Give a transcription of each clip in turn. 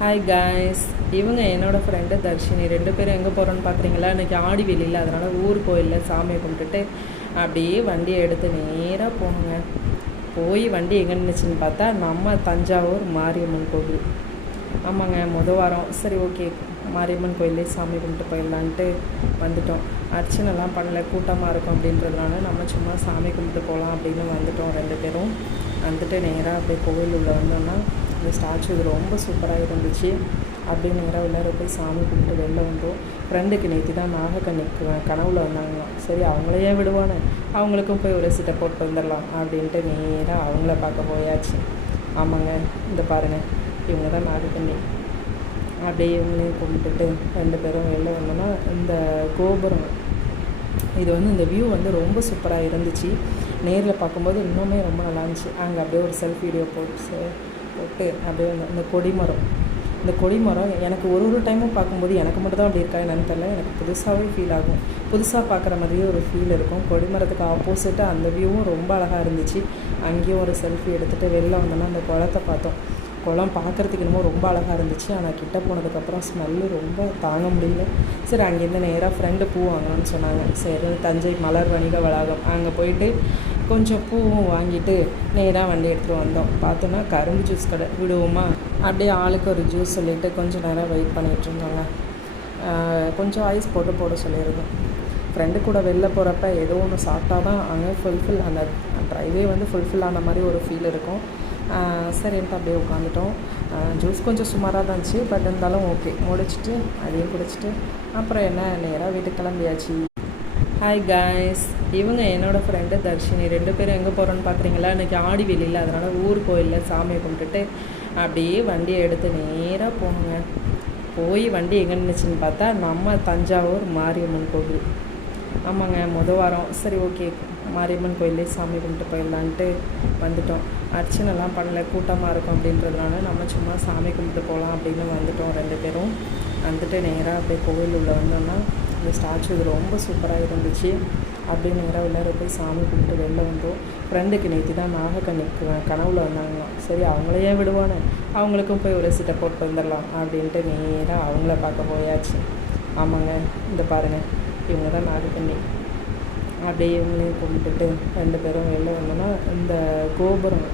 Hi guys, இவங்க என்னோடய friend Dharshini. 2 பேரும் எங்கே போகிறோன்னு பார்க்குறீங்களா? இன்றைக்கி ஆடி வெளியில், அதனால் ஊர் கோயிலில் சாமியை கும்பிட்டுட்டு அப்படியே வண்டியை எடுத்து நேராக போகணுங்க. போய் வண்டி எங்கே நின்றுச்சின்னு பார்த்தா நம்ம தஞ்சாவூர் மாரியம்மன் கோவில். ஆமாங்க, வாரம் சரி ஓகே மாரியம்மன் கோயிலே சாமி கும்பிட்டு போயிடலான்ட்டு வந்துட்டோம். அர்ச்சனைலாம் பண்ணல, கூட்டமாக இருக்கும் அப்படின்றதுனால நம்ம சும்மா சாமி கும்பிட்டு போகலாம் அப்படின்னு வந்துட்டோம். 2 பேரும் வந்துட்டு நேராக அப்படியே கோவில் உள்ள வந்தோம்னா இந்த ஸ்டாச்சு இது ரொம்ப சூப்பராக இருந்துச்சு. அப்படியே நேராக உள்ளார போய் சாமி கும்பிட்டு வெளில வந்தோம். ஃப்ரெண்டுக்கு நேற்று தான் நாகக்கண்ணிக்கு கனவுல வந்தாங்களாம். சரி அவங்களையே விடுவானே, அவங்களுக்கும் போய் ஒரு சிட்டை போட்டு வந்துடலாம் அப்படின்ட்டு நேராக அவங்கள பார்க்க போயாச்சு. ஆமாங்க, இந்த பாருங்கள், இவங்க தான் நாகக்கண்ணி. அப்படியே இவங்களையும் கும்பிட்டுட்டு 2 பேரும் வெளில வந்தோன்னா இந்த கோபுரம் இது இந்த வியூ ரொம்ப சூப்பராக இருந்துச்சு. நேரில் பார்க்கும்போது இன்னுமே ரொம்ப நல்லா இருந்துச்சு. அங்கே அப்படியே ஒரு செல்ஃபி வீடியோ போட்டு அப்படியே இந்த கொடிமரம் எனக்கு ஒரு டைமும் பார்க்கும்போது எனக்கு மட்டும் தான் அப்படி இருக்கா என்னன்னு தெரியல, எனக்கு புதுசாகவே ஃபீல் ஆகும். புதுசாக பார்க்குற மாதிரியே ஒரு ஃபீல் இருக்கும். கொடிமரத்துக்கு ஆப்போசிட்டாக அந்த வியூவும் ரொம்ப அழகாக இருந்துச்சு. அங்கேயும் ஒரு செல்ஃபி எடுத்துகிட்டு வெளில வந்தோன்னா அந்த குளத்தை பார்த்தோம். குளம் பார்க்குறதுக்கு என்னமோ ரொம்ப அழகாக இருந்துச்சு. ஆனால் கிட்டே போனதுக்கப்புறம் ஸ்மெல்லு ரொம்ப தாங்க முடியல. சரி அங்கேருந்து நேராக ஃப்ரெண்டு பூ வாங்கணும்னு சொன்னாங்க. சரி தஞ்சை மலர் வணிக வளாகம் அங்கே போயிட்டு கொஞ்சம் பூவும் வாங்கிட்டு நேராக வண்டி எடுத்துகிட்டு வந்தோம். பார்த்தோன்னா கரும்பு ஜூஸ் கடை விடுவோமா, அப்படியே ஆளுக்கு ஒரு ஜூஸ் சொல்லிவிட்டு கொஞ்சம் நேரம் வெயிட் பண்ணிகிட்டு இருந்தோங்க. கொஞ்சம் ஐஸ் போட சொல்லியிருந்தோம். ஃப்ரெண்டு கூட வெளில போகிறப்ப ஏதோ ஒன்று சாப்பிட்டா தான் அங்கே ஃபுல்ஃபில் அந்த ட்ரைவே ஃபுல்ஃபில் ஆன மாதிரி ஒரு ஃபீல் இருக்கும். சரின்ட்டு அப்படியே உட்காந்துட்டோம். ஜூஸ் கொஞ்சம் சுமாராக தான் இருந்துச்சு, பட் இருந்தாலும் ஓகே முடிச்சுட்டு அதையும் குடிச்சிட்டு அப்புறம் என்ன நேராக வீட்டுக்கு கிளம்பியாச்சு. ஹாய் காய்ஸ், இவங்க என்னோடய ஃப்ரெண்டு தர்ஷினி. 2 பேரும் எங்கே போகிறோன்னு பார்க்குறீங்களா? இன்றைக்கி ஆடி வெளியில், அதனால் ஊர் கோயிலில் சாமியை கும்பிட்டுட்டு அப்படியே வண்டியை எடுத்து நேராக போகணுங்க. போய் வண்டி எங்கே நின்றுச்சின்னு பார்த்தா நம்ம தஞ்சாவூர் மாரியம்மன் கோவில். ஆமாங்க, வாரம் சரி ஓகே மாரியம்மன் கோயிலே சாமி கும்பிட்டு போயிடலான்ட்டு வந்துட்டோம். அர்ச்சனைலாம் பண்ணல, கூட்டமாக இருக்கும் அப்படின்றதுனால நம்ம சும்மா சாமி கும்பிட்டு போகலாம் அப்படின்னு வந்துட்டோம். 2 பேரும் வந்துட்டு நேராக அப்படியே கோவில் உள்ள வந்தோம்னா இந்த ஸ்டாச்சு இது ரொம்ப சூப்பராக இருந்துச்சு. அப்படியே நேராக உள்ளார போய் சாமி கும்பிட்டு வெளில வந்தோம். ஃப்ரெண்டுக்கு நேற்று தான் நாகக்கண்ணிக்கு கனவுல வந்தாங்களாம். சரி அவங்களையே விடுவானே, அவங்களுக்கும் போய் ஒரு சிட்டை போட்டு வந்துடலாம் அப்படின்ட்டு நேராக அவங்கள பார்க்க போயாச்சு. ஆமாங்க, இந்த பாருங்கள், இவங்க தான் நாகக்கண்ணி. அப்படியே இவங்களையும் கும்பிட்டுட்டு 2 பேரும் வெளில வந்தோன்னா இந்த கோபுரம்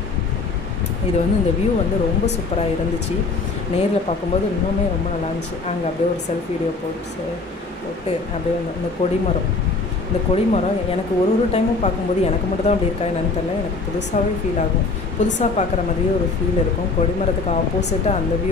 இது இந்த வியூ ரொம்ப சூப்பராக இருந்துச்சு. நேரில் பார்க்கும்போது இன்னுமே ரொம்ப நல்லா இருந்துச்சு. அங்கே அப்படியே ஒரு செல்ஃபி வீடியோ போட்டு அப்படியே இந்த கொடிமரம் எனக்கு ஒரு டைமும் பார்க்கும்போது எனக்கு மட்டும் தான் அப்படி இருக்கா என்னன்னு தெரியல, எனக்கு புதுசாகவே ஃபீல் ஆகும். புதுசாக பார்க்குற மாதிரியே ஒரு ஃபீல் இருக்கும். கொடிமரத்துக்கு ஆப்போசிட்டாக அந்த வியூ